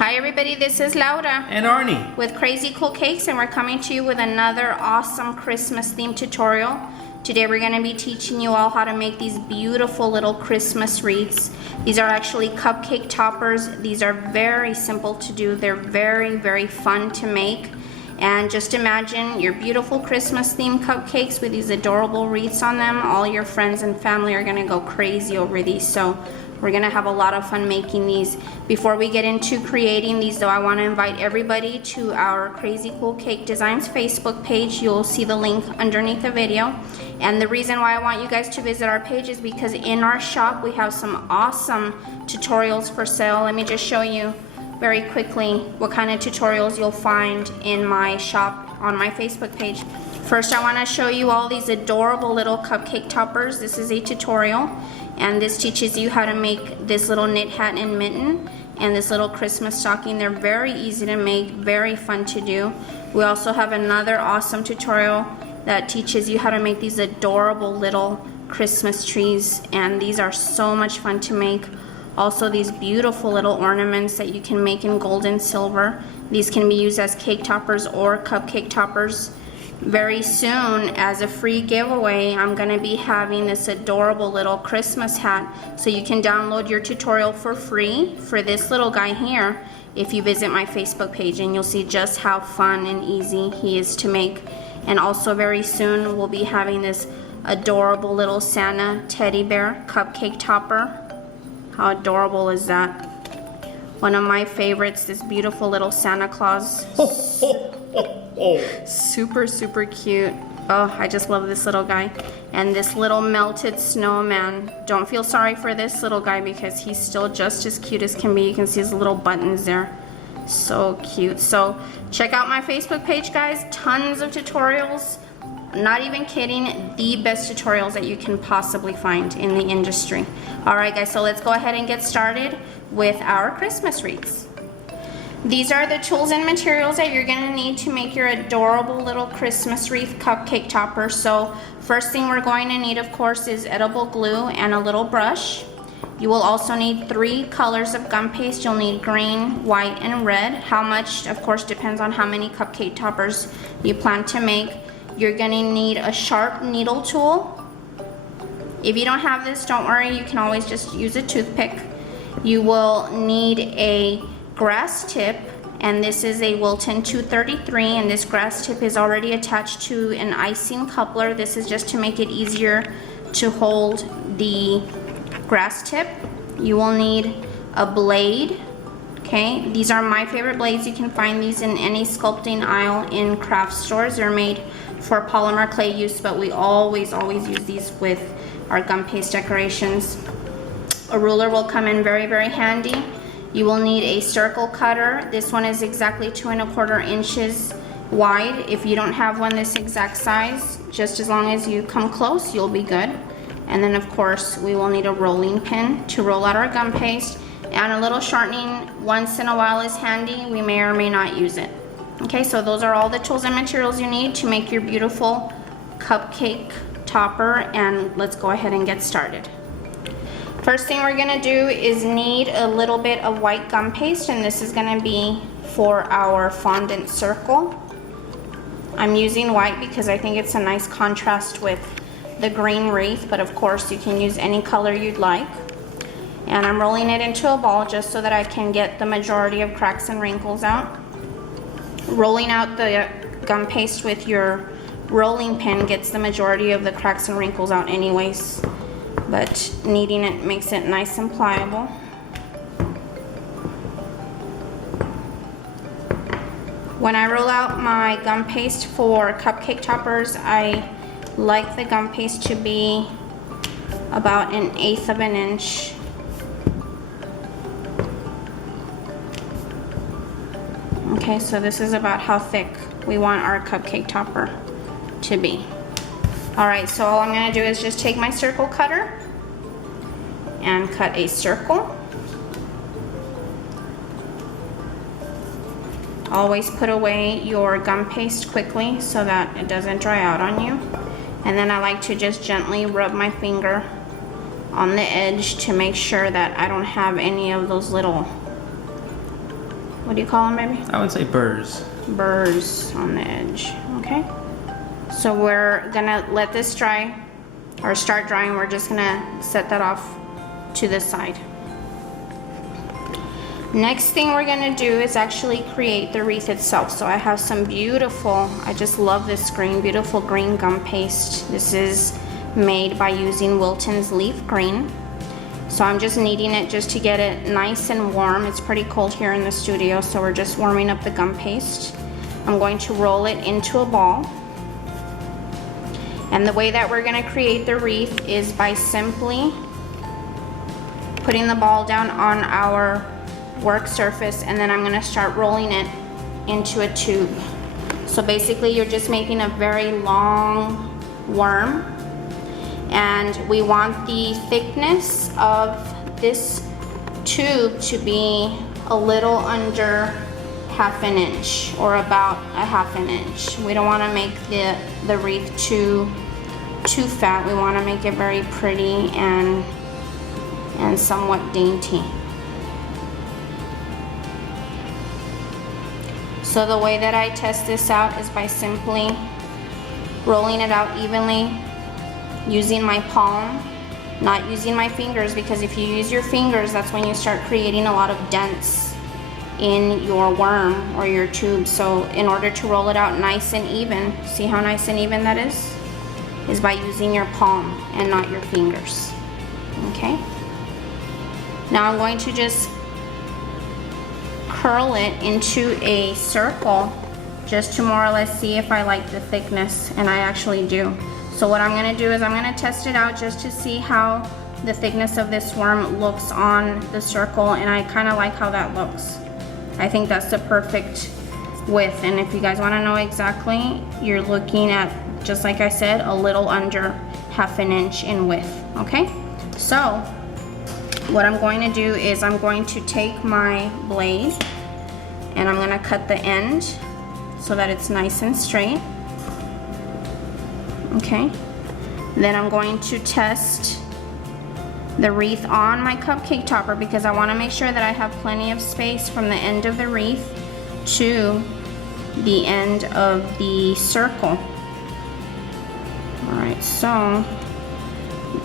Hi everybody, this is Laura and Arnie with Krazy Cool Cakes, and we're coming to you with another awesome Christmas themed tutorial. Today we're going to be teaching you all how to make these beautiful little Christmas wreaths. These are actually cupcake toppers. These are very simple to do. They're very fun to make. And just imagine your beautiful Christmas themed cupcakes with these adorable wreaths on them. All your friends and family are going to go crazy over these. So we're going to have a lot of fun making these. Before we get into creating these though, I want to invite everybody to our Krazy Cool Cake Designs Facebook page. You'll see the link underneath the video. And the reason why I want you guys to visit our page is because in our shop we have some awesome tutorials for sale. Let me just show you very quickly what kind of tutorials you'll find in my shop on my Facebook page. First, I want to show you all these adorable little cupcake toppers. This is a tutorial, and this teaches you how to make this little knit hat and mitten and this little Christmas stocking. They're very easy to make, very fun to do. We also have another awesome tutorial that teaches you how to make these adorable little Christmas trees, and these are so much fun to make. Also, these beautiful little ornaments that you can make in gold and silver. These can be used as cake toppers or cupcake toppers. Very soon, as a free giveaway, I'm going to be having this adorable little Christmas hat, so you can download your tutorial for free for this little guy here if you visit my Facebook page, and you'll see just how fun and easy he is to make. And also very soon we'll be having this adorable little Santa teddy bear cupcake topper. How adorable is that? One of my favorites, this beautiful little Santa Claus. Super cute. Oh, I just love this little guy. And this little melted snowman. Don't feel sorry for this little guy because he's still just as cute as can be. You can see his little buttons there. So cute. So check out my Facebook page, guys. Tons of tutorials. Not even kidding, the best tutorials that you can possibly find in the industry. Alright guys, so let's go ahead and get started with our Christmas wreaths. These are the tools and materials that you're going to need to make your adorable little Christmas wreath cupcake topper. So first thing we're going to need, of course, is edible glue and a little brush. You will also need 3 colors of gum paste. You'll need green, white, and red. How much, of course, depends on how many cupcake toppers you plan to make. You're going to need a sharp needle tool. If you don't have this, don't worry, you can always just use a toothpick. You will need a grass tip, and this is a Wilton 233, and this grass tip is already attached to an icing coupler. This is just to make it easier to hold the grass tip. You will need a blade. Okay, these are my favorite blades. You can find these in any sculpting aisle in craft stores. They're made for polymer clay use, but we always use these with our gum paste decorations. A ruler will come in very handy. You will need a circle cutter. This one is exactly 2 1/4 inches wide. If you don't have one this exact size, just as long as you come close, you'll be good. And then of course we will need a rolling pin to roll out our gum paste, and a little shortening once in a while is handy. We may or may not use it. Okay, so those are all the tools and materials you need to make your beautiful cupcake topper, and let's go ahead and get started. First thing we're gonna do is need a little bit of white gum paste, and this is gonna be for our fondant circle. I'm using white because I think it's a nice contrast with the green wreath, but of course you can use any color you'd like. And I'm rolling it into a ball just so that I can get the majority of cracks and wrinkles out. Rolling out the gum paste with your rolling pin gets the majority of the cracks and wrinkles out anyways, but kneading it makes it nice and pliable. When I roll out my gum paste for cupcake toppers, I like the gum paste to be about 1/8 of an inch. Okay, so this is about how thick we want our cupcake topper to be. Alright, so all I'm going to do is just take my circle cutter and cut a circle. Always put away your gum paste quickly so that it doesn't dry out on you. And then I like to just gently rub my finger on the edge to make sure that I don't have any of those little What do you call them, baby? I would say burrs. Burrs on the edge, okay? So we're gonna let this dry, or start drying. We're just gonna set that off to the side. Next thing we're gonna do is actually create the wreath itself. So I have some beautiful, I just love this green, beautiful green gum paste. This is made by using Wilton's Leaf Green. So I'm just kneading it just to get it nice and warm. It's pretty cold here in the studio, so we're just warming up the gum paste. I'm going to roll it into a ball. And the way that we're gonna create the wreath is by simply putting the ball down on our work surface, and then I'm gonna start rolling it into a tube. So basically you're just making a very long worm, and we want the thickness of this tube to be a little under half an inch, or about a half an inch. We don't want to make the wreath too fat. We want to make it very pretty and somewhat dainty. So the way that I test this out is by simply rolling it out evenly using my palm, not using my fingers, because if you use your fingers, that's when you start creating a lot of dents in your worm or your tube. So in order to roll it out nice and even, see how nice and even that is by using your palm and not your fingers. Okay? Now I'm going to just curl it into a circle just to more or less see if I like the thickness, and I actually do. So what I'm gonna do is I'm gonna test it out just to see how the thickness of this worm looks on the circle, and I kinda like how that looks. I think that's the perfect width, and if you guys wanna know exactly, you're looking at, just like I said, a little under half an inch in width, okay? So what I'm going to do is I'm going to take my blade and I'm gonna cut the end so that it's nice and straight. Okay, then I'm going to test the wreath on my cupcake topper because I want to make sure that I have plenty of space from the end of the wreath to the end of the circle. Alright, so,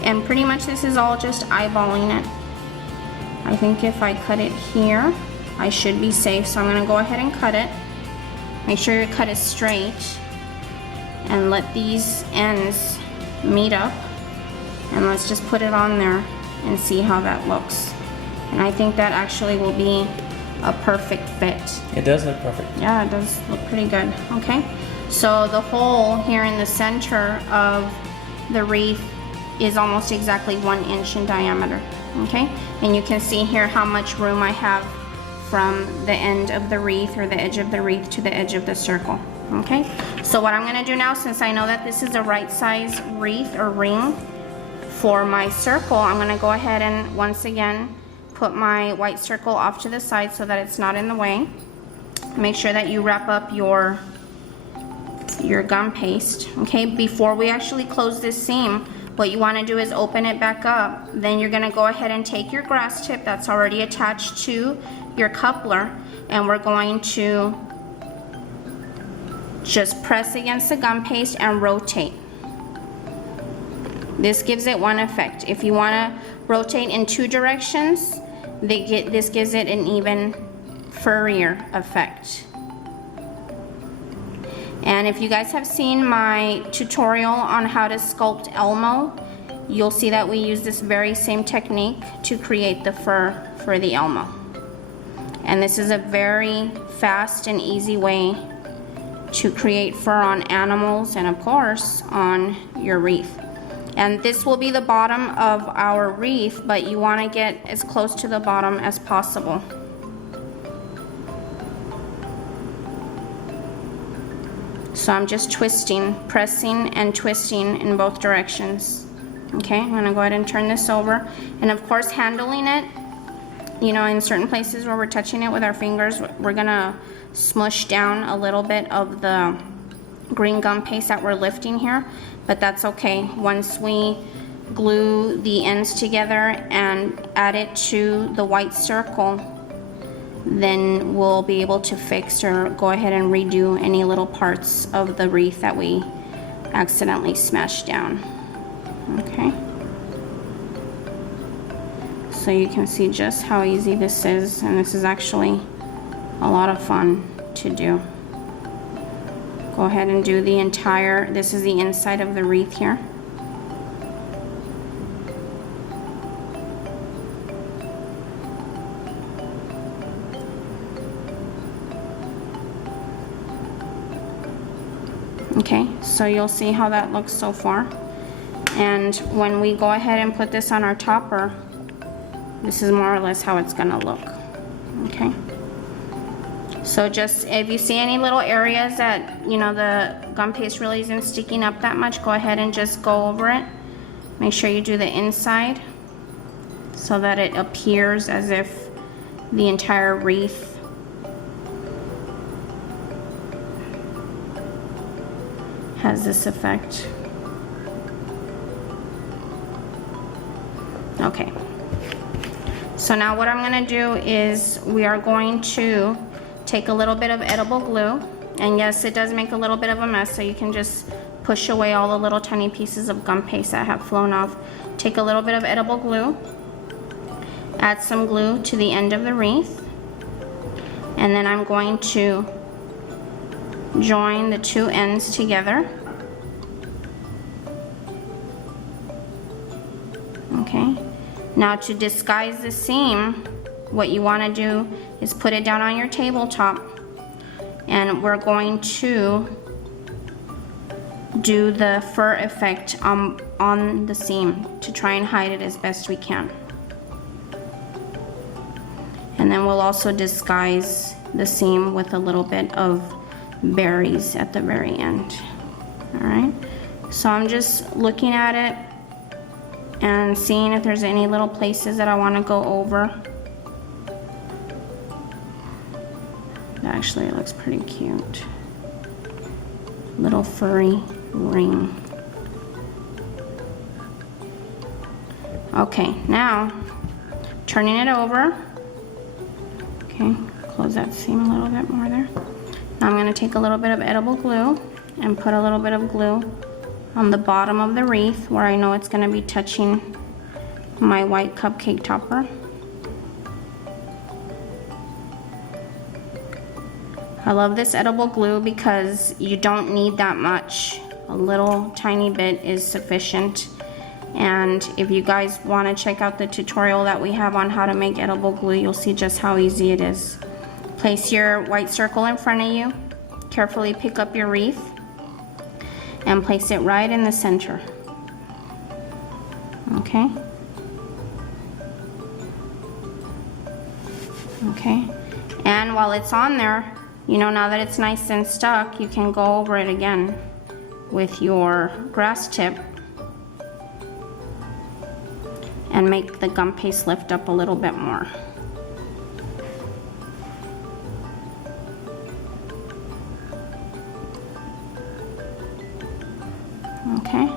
and pretty much this is all just eyeballing it. I think if I cut it here, I should be safe, so I'm going to go ahead and cut it. Make sure your cut is straight and let these ends meet up, and let's just put it on there and see how that looks. And I think that actually will be a perfect fit. It does look perfect. Yeah, it does look pretty good. Okay, so the hole here in the center of the wreath is almost exactly 1 inch in diameter. Okay, and you can see here how much room I have from the end of the wreath, or the edge of the wreath, to the edge of the circle. Okay, so what I'm going to do now, since I know that this is a right size wreath or ring for my circle, I'm going to go ahead and once again put my white circle off to the side so that it's not in the way. Make sure that you wrap up your gum paste. Okay, before we actually close this seam, what you want to do is open it back up. Then you're going to go ahead and take your grass tip that's already attached to your coupler, and we're going to just press against the gum paste and rotate. This gives it one effect. If you want to rotate in 2 directions, this gives it an even furrier effect. And if you guys have seen my tutorial on how to sculpt Elmo, you'll see that we use this very same technique to create the fur for the Elmo. And this is a very fast and easy way to create fur on animals, and of course on your wreath. And this will be the bottom of our wreath, but you want to get as close to the bottom as possible. So I'm just twisting, pressing and twisting in both directions. Okay, I'm going to go ahead and turn this over, and of course handling it, you know, in certain places where we're touching it with our fingers, we're going to smush down a little bit of the green gum paste that we're lifting here, but that's okay. Once we glue the ends together and add it to the white circle, then we'll be able to fix or go ahead and redo any little parts of the wreath that we accidentally smashed down. Okay. So you can see just how easy this is, and this is actually a lot of fun to do. Go ahead and do the entire, this is the inside of the wreath here. Okay, so you'll see how that looks so far. And when we go ahead and put this on our topper, this is more or less how it's gonna look. Okay. So just, if you see any little areas that, you know, the gum paste really isn't sticking up that much, go ahead and just go over it. Make sure you do the inside so that it appears as if the entire wreath has this effect. Okay. So now what I'm gonna do is we are going to take a little bit of edible glue, and yes, it does make a little bit of a mess, so you can just push away all the little tiny pieces of gum paste that have flown off. Take a little bit of edible glue, add some glue to the end of the wreath, and then I'm going to join the two ends together. Okay. Now to disguise the seam, what you want to do is put it down on your tabletop, and we're going to do the fur effect on the seam to try and hide it as best we can. And then we'll also disguise the seam with a little bit of berries at the very end. All right, so I'm just looking at it and seeing if there's any little places that I want to go over. Actually, it looks pretty cute. Little furry ring. Okay, now turning it over. Okay, close that seam a little bit more there. Now I'm going to take a little bit of edible glue and put a little bit of glue on the bottom of the wreath where I know it's going to be touching my white cupcake topper. I love this edible glue because you don't need that much. A little tiny bit is sufficient. And if you guys want to check out the tutorial that we have on how to make edible glue, you'll see just how easy it is. Place your white circle in front of you. Carefully pick up your wreath and place it right in the center. Okay. Okay. And while it's on there, you know, now that it's nice and stuck, you can go over it again with your grass tip and make the gum paste lift up a little bit more. Okay,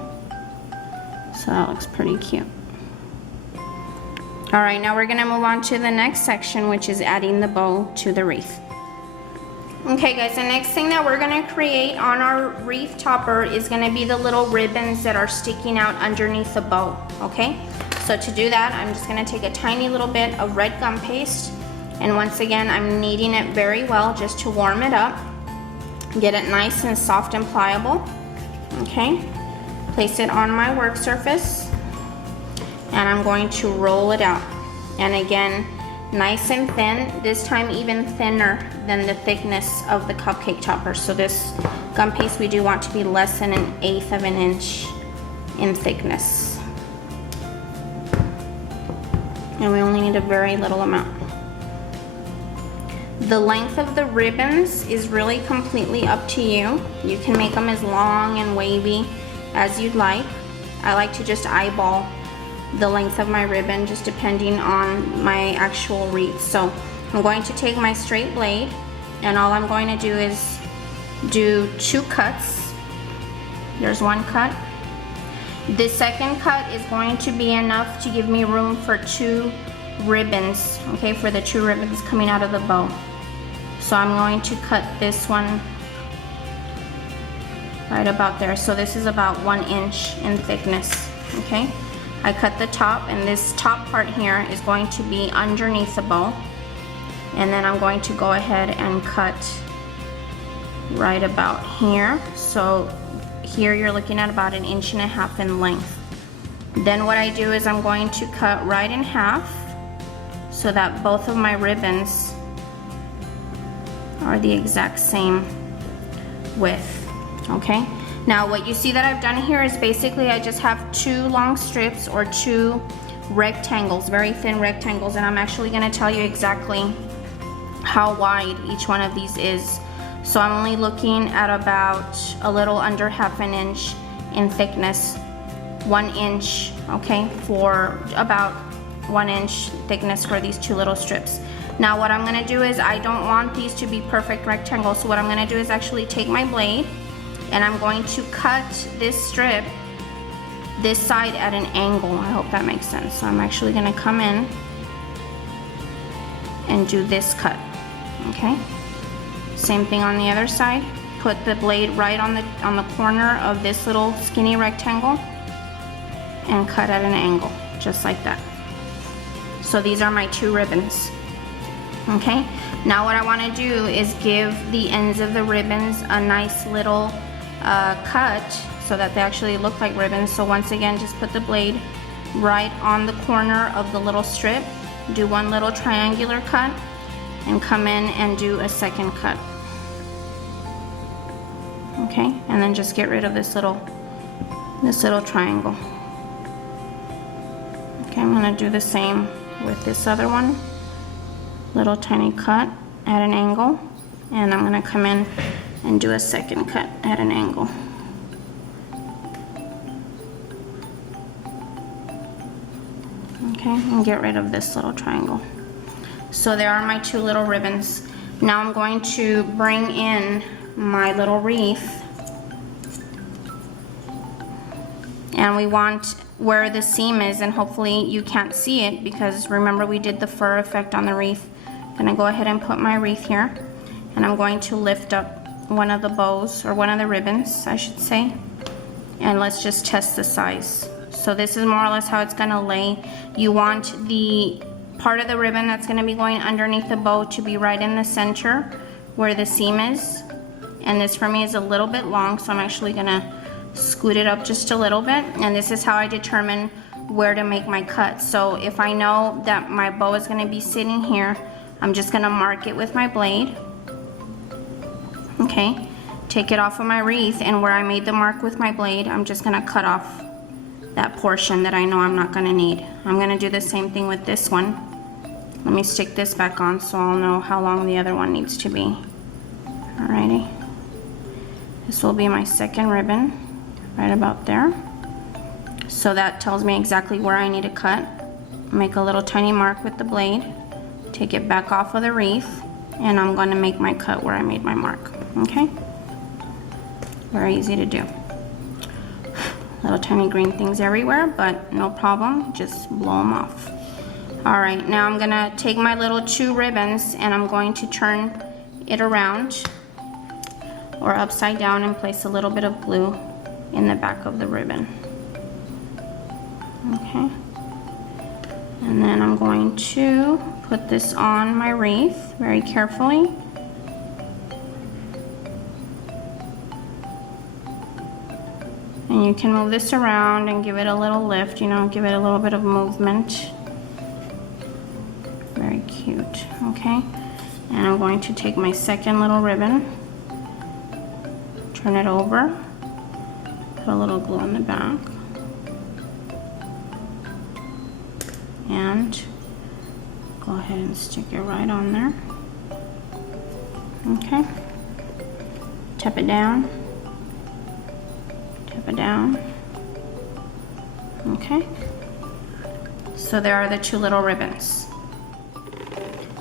so that looks pretty cute. All right, now we're gonna move on to the next section, which is adding the bow to the wreath. Okay guys, the next thing that we're gonna create on our wreath topper is gonna be the little ribbons that are sticking out underneath the bow, okay? So to do that, I'm just gonna take a tiny little bit of red gum paste, and once again, I'm kneading it very well just to warm it up, get it nice and soft and pliable, okay? Place it on my work surface, and I'm going to roll it out. And again, nice and thin, this time even thinner than the thickness of the cupcake topper. So this gum paste we do want to be less than 1/8 of an inch in thickness. And we only need a very little amount. The length of the ribbons is really completely up to you. You can make them as long and wavy as you'd like. I like to just eyeball the length of my ribbon just depending on my actual wreath. So I'm going to take my straight blade, and all I'm going to do is do 2 cuts. There's 1 cut. The second cut is going to be enough to give me room for 2 ribbons, okay, for the 2 ribbons coming out of the bow. So I'm going to cut this one right about there. So this is about 1 inch in thickness, okay? I cut the top, and this top part here is going to be underneath the bow. And then I'm going to go ahead and cut right about here. So here you're looking at about 1.5 inches in length. Then what I do is I'm going to cut right in half so that both of my ribbons are the exact same width, okay? Now what you see that I've done here is basically I just have 2 long strips or 2 rectangles, very thin rectangles, and I'm actually gonna tell you exactly how wide each one of these is. So I'm only looking at about a little under 1/2 inch in thickness, 1 inch, okay, for about 1 inch thickness for these 2 little strips. Now what I'm gonna do is I don't want these to be perfect rectangles, so what I'm gonna do is actually take my blade and I'm going to cut this strip, this side at an angle. I hope that makes sense. So I'm actually gonna come in and do this cut, okay? Same thing on the other side. Put the blade right on the corner of this little skinny rectangle and cut at an angle, just like that. So these are my 2 ribbons. Okay, now what I want to do is give the ends of the ribbons a nice little cut so that they actually look like ribbons. So once again, just put the blade right on the corner of the little strip, do 1 little triangular cut, and come in and do a second cut. Okay, and then just get rid of this little triangle. Okay, I'm gonna do the same with this other one. Little tiny cut at an angle, and I'm gonna come in and do a second cut at an angle. Okay, and get rid of this little triangle. So there are my 2 little ribbons. Now I'm going to bring in my little wreath, and we want where the seam is, and hopefully you can't see it because remember we did the fur effect on the wreath. I'm gonna go ahead and put my wreath here, and I'm going to lift up one of the bows, or one of the ribbons I should say, and let's just test the size. So this is more or less how it's gonna lay. You want the part of the ribbon that's gonna be going underneath the bow to be right in the center where the seam is, and this for me is a little bit long, so I'm actually gonna scoot it up just a little bit, and this is how I determine where to make my cut. So if I know that my bow is gonna be sitting here, I'm just gonna mark it with my blade, okay? Take it off of my wreath, and where I made the mark with my blade, I'm just gonna cut off that portion that I know I'm not gonna need. I'm gonna do the same thing with this one. Let me stick this back on so I'll know how long the other one needs to be. Alrighty. This will be my second ribbon, right about there. So that tells me exactly where I need to cut. Make a little tiny mark with the blade, take it back off of the wreath, and I'm going to make my cut where I made my mark, okay? Very easy to do. Little tiny green things everywhere, but no problem, just blow them off. All right, now I'm gonna take my little 2 ribbons and I'm going to turn it around or upside down and place a little bit of glue in the back of the ribbon. Okay. And then I'm going to put this on my wreath very carefully. And you can move this around and give it a little lift, you know, give it a little bit of movement. Very cute, okay? And I'm going to take my second little ribbon, turn it over, put a little glue in the back, and go ahead and stick it right on there. Okay, tap it down, tap it down. Okay, so there are the 2 little ribbons.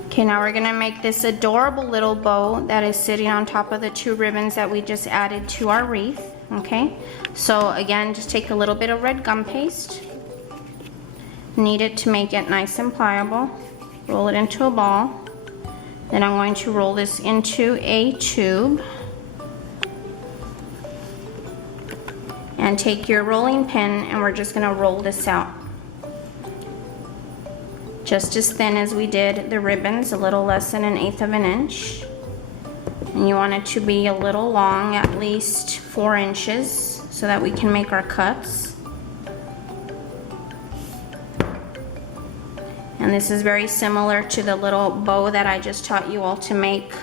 Okay, now we're gonna make this adorable little bow that is sitting on top of the 2 ribbons that we just added to our wreath. Okay, so again, just take a little bit of red gum paste knead it to make it nice and pliable. Roll it into a ball. Then I'm going to roll this into a tube. And take your rolling pin and we're just gonna roll this out. Just as thin as we did the ribbons, a little less than 1/8 of an inch. And you want it to be a little long, at least 4 inches, so that we can make our cuts. And this is very similar to the little bow that I just taught you all to make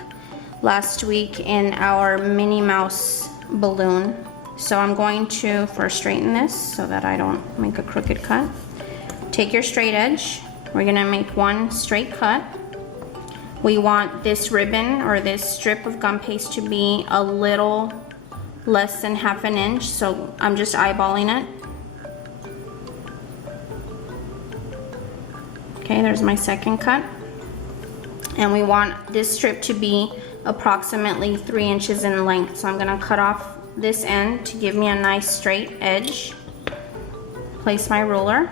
last week in our Minnie Mouse balloon. So I'm going to first straighten this so that I don't make a crooked cut. Take your straight edge. We're gonna make one straight cut. We want this ribbon or this strip of gum paste to be a little less than 1/2 an inch, so I'm just eyeballing it. Okay, there's my second cut. And we want this strip to be approximately 3 inches in length. So I'm gonna cut off this end to give me a nice straight edge. Place my ruler.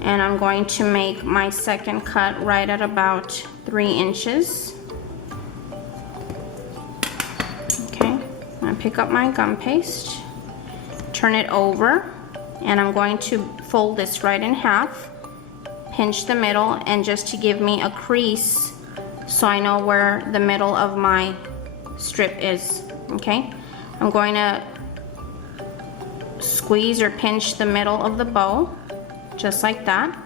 And I'm going to make my second cut right at about 3 inches. Okay, I'm gonna pick up my gum paste, turn it over, and I'm going to fold this right in half, pinch the middle, and just to give me a crease so I know where the middle of my strip is, okay? I'm going to squeeze or pinch the middle of the bow, just like that.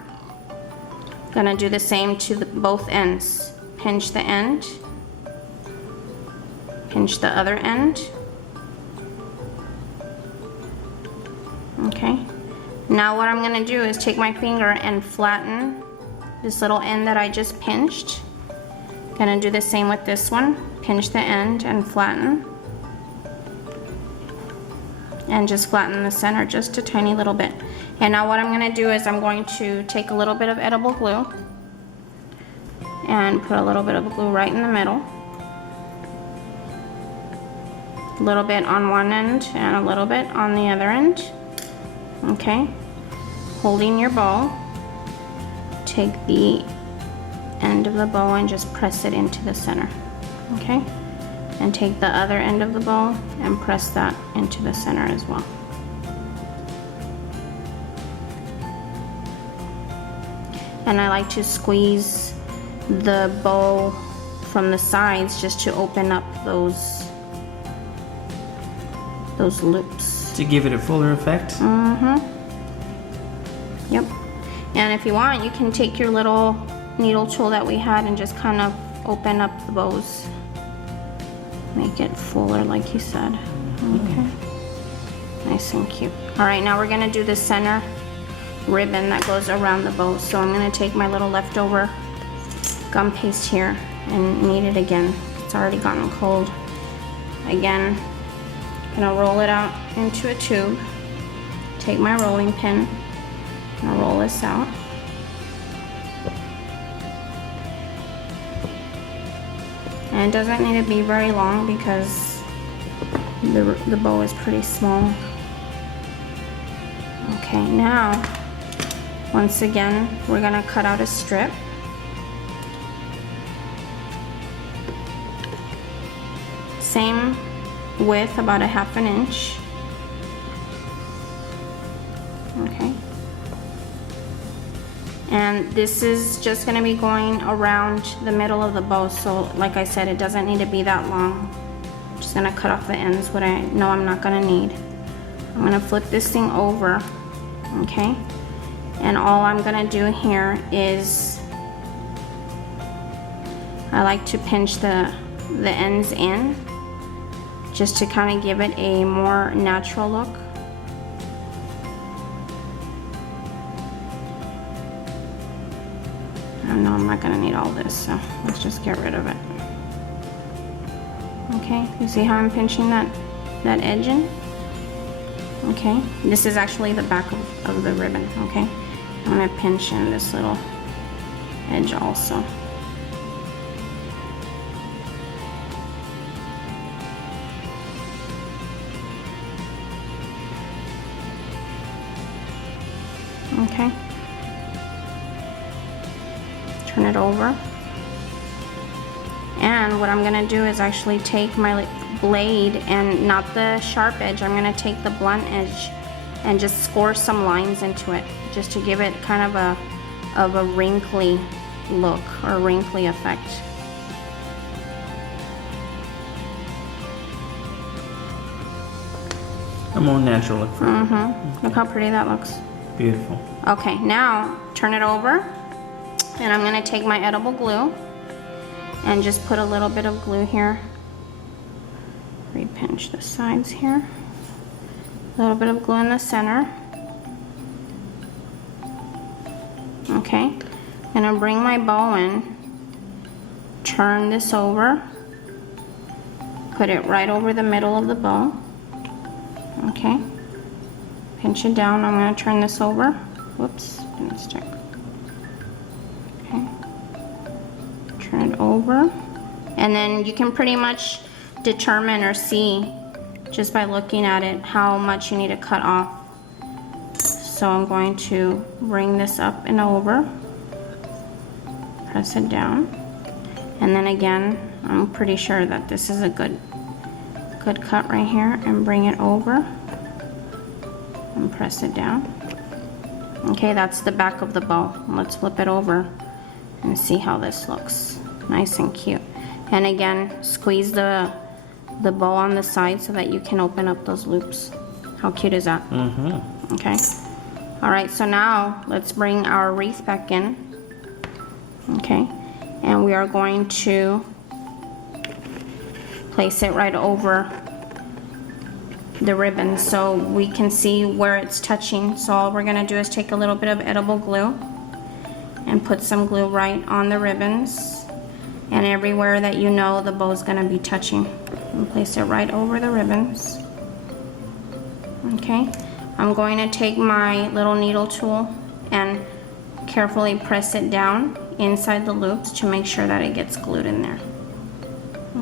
Gonna do the same to both ends. Pinch the end, pinch the other end. Okay. Now what I'm gonna do is take my finger and flatten this little end that I just pinched. Gonna do the same with this one. Pinch the end and flatten. And just flatten the center just a tiny little bit. And now what I'm gonna do is I'm going to take a little bit of edible glue and put a little bit of glue right in the middle. A little bit on one end and a little bit on the other end. Okay, holding your bow, take the end of the bow and just press it into the center. Okay, and take the other end of the bow and press that into the center as well. And I like to squeeze the bow from the sides just to open up those loops. To give it a fuller effect? Yep. And if you want, you can take your little needle tool that we had and just kind of open up the bows. Make it fuller like you said. Okay. Nice and cute. Alright, now we're going to do the center ribbon that goes around the bow. So I'm going to take my little leftover gum paste here and knead it again. It's already gotten cold. Again, gonna roll it out into a tube. Take my rolling pin and roll this out. And it doesn't need to be very long because the bow is pretty small. Okay, now once again we're gonna cut out a strip. Same width, about 1/2 an inch. Okay. And this is just going to be going around the middle of the bow, so like I said, it doesn't need to be that long. I'm just going to cut off the ends, what I know I'm not going to need. I'm going to flip this thing over, okay? And all I'm going to do here is I like to pinch the ends in just to kind of give it a more natural look. I know I'm not going to need all this, so let's just get rid of it. Okay, you see how I'm pinching that edge in? Okay, this is actually the back of the ribbon, okay? I'm going to pinch in this little edge also. Okay, turn it over. And what I'm gonna do is actually take my blade, and not the sharp edge, I'm gonna take the blunt edge and just score some lines into it, just to give it kind of a wrinkly look or wrinkly effect. A more natural look for it. Look how pretty that looks. Beautiful. Okay, now turn it over, and I'm gonna take my edible glue and just put a little bit of glue here. Repinch the sides here. A little bit of glue in the center. Okay, I'm gonna bring my bow in, turn this over, put it right over the middle of the bow. Okay, pinch it down. I'm gonna turn this over. Whoops, didn't stick. Okay, turn it over, and then you can pretty much determine or see just by looking at it how much you need to cut off. So I'm going to bring this up and over, press it down, and then again, I'm pretty sure that this is a good cut right here, and bring it over and press it down. Okay, that's the back of the bow. Let's flip it over and see how this looks. Nice and cute. And again, squeeze the bow on the side so that you can open up those loops. How cute is that? Okay. All right, so now let's bring our wreath back in. Okay, and we are going to place it right over the ribbon so we can see where it's touching. So all we're gonna do is take a little bit of edible glue and put some glue right on the ribbons and everywhere that you know the bow is gonna be touching. And place it right over the ribbons. Okay, I'm going to take my little needle tool and carefully press it down inside the loops to make sure that it gets glued in there.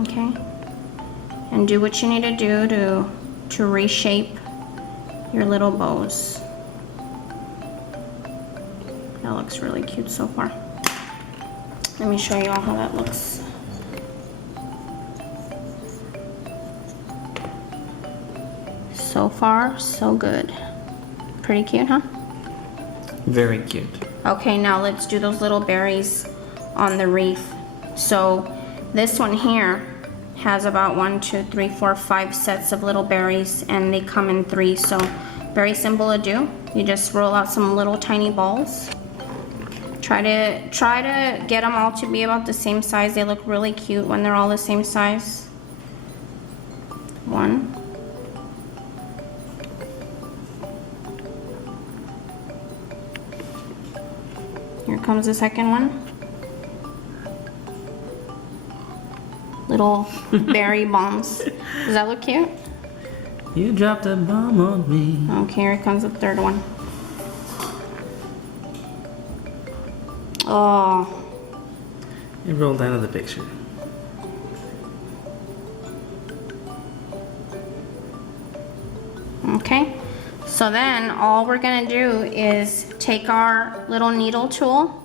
Okay, and do what you need to do to reshape your little bows. That looks really cute so far. Let me show you all how that looks. So far, so good. Pretty cute, huh? Very cute. Okay, now let's do those little berries on the wreath. So this one here has about 1, 2, 3, 4, 5 sets of little berries, and they come in 3. So very simple to do. You just roll out some little tiny balls. Try to get them all to be about the same size. They look really cute when they're all the same size. 1. Here comes the second one. Little berry bombs. Does that look cute? You dropped a bomb on me. Okay, here comes the third one. Oh. It rolled out of the picture. Okay. So then all we're gonna do is take our little needle tool,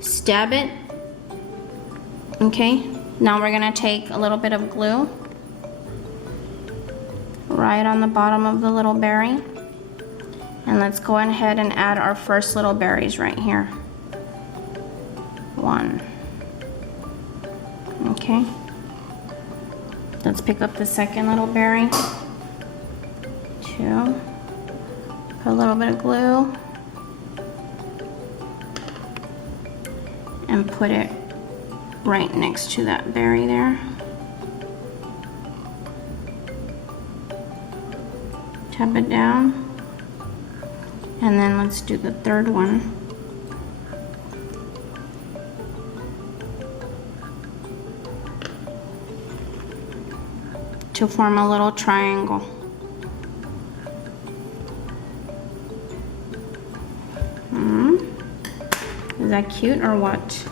stab it. Okay. Now we're gonna take a little bit of glue right on the bottom of the little berry. And let's go ahead and add our first little berries right here. 1. Okay. Let's pick up the second little berry. 2. Put a little bit of glue and put it right next to that berry there. Tap it down, and then let's do the third one. To form a little triangle. Is that cute or what?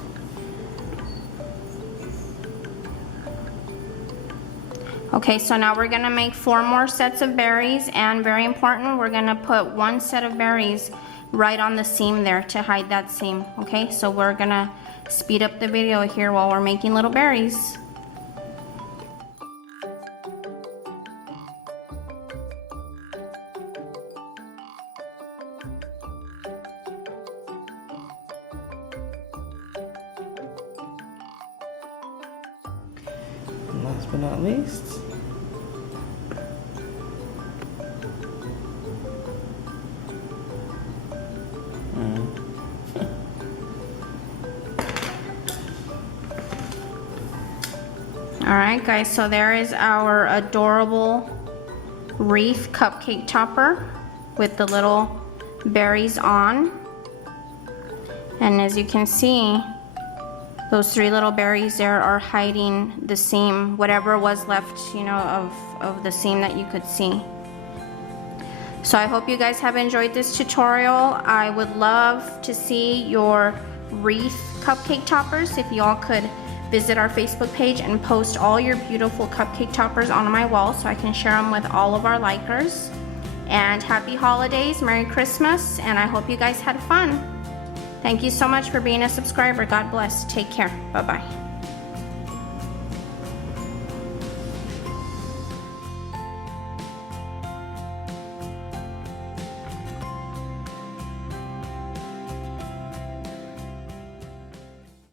Okay, so now we're gonna make 4 more sets of berries, and very important, we're gonna put 1 set of berries right on the seam there to hide that seam. Okay, so we're gonna speed up the video here while we're making little berries. And last but not least, Alright guys, so there is our adorable wreath cupcake topper with the little berries on. And as you can see, those 3 little berries there are hiding the seam, whatever was left, you know, of the seam that you could see. So I hope you guys have enjoyed this tutorial. I would love to see your wreath cupcake toppers. If y'all could visit our Facebook page and post all your beautiful cupcake toppers on my wall so I can share them with all of our likers. And happy holidays, Merry Christmas, and I hope you guys had fun. Thank you so much for being a subscriber. God bless. Take care. Bye-bye.